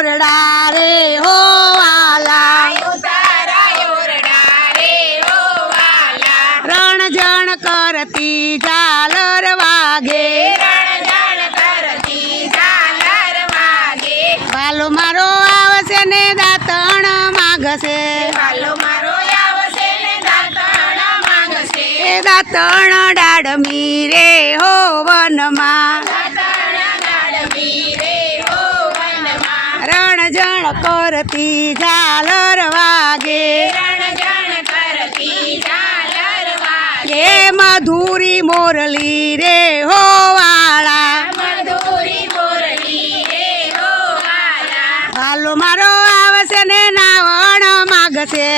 ઓરડા રે હો વાલા રણજણ કરતી ઝાલર વાગે વાલો મારો આવશે ને દાંતણ માગશે એ દાંતણ ડાળમી રે હો વનમાં રણજણ કરતી ઝાલર વાગે એ મધુરી મોરલી રે હો વાળા વાલો મારો આવશે ને નાવણ માગશે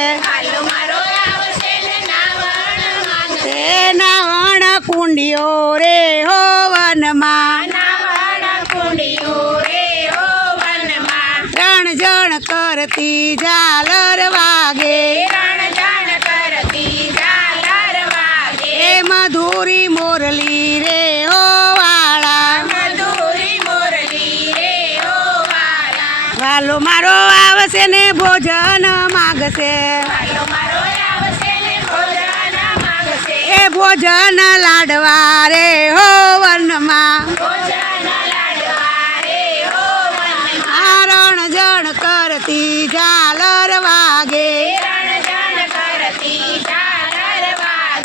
એ નાવણ કુંડિયો રે હો વનમાં રણજણ કરતી ઝાલર વાગે એ મધુરી મોરલી રે હો વાળા વાલો મારો આવશે ને ભોજન માગશે એ ભોજન લાડવા રે હો વનમાં રણજણ કરતી ઝાલર વાગે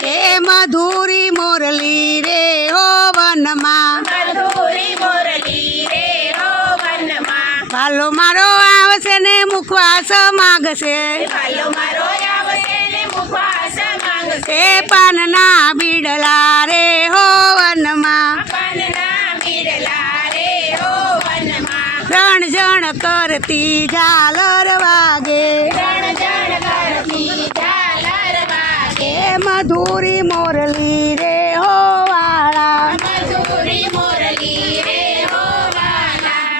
એ મધુરી મોરલી રે હો વનમાં વાલો મારો આવશે ને મુખવાસ માગશે એ પાનના બીડલા રે હો વનમાં રણજણ કરતી ઝાલર વાગે એ મધુરી મોરલી રે હો વાળા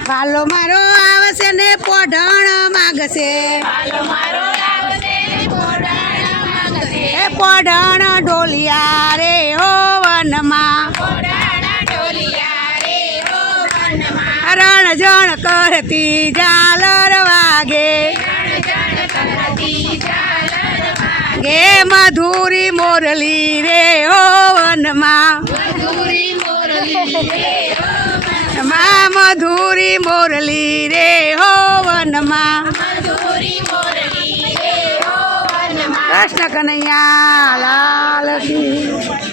વાલો મારો આવશે ને પોઢણ માગશે એ પોઢણ ઢોલિયા રે હો વનમાં રણજણ કરતી ઝાલર વાગે ગે મધુરી મોરલી રે હો વનમાં મધુરી મોરલી રે હો વનમાં કૃષ્ણ કનૈયા લાલ કી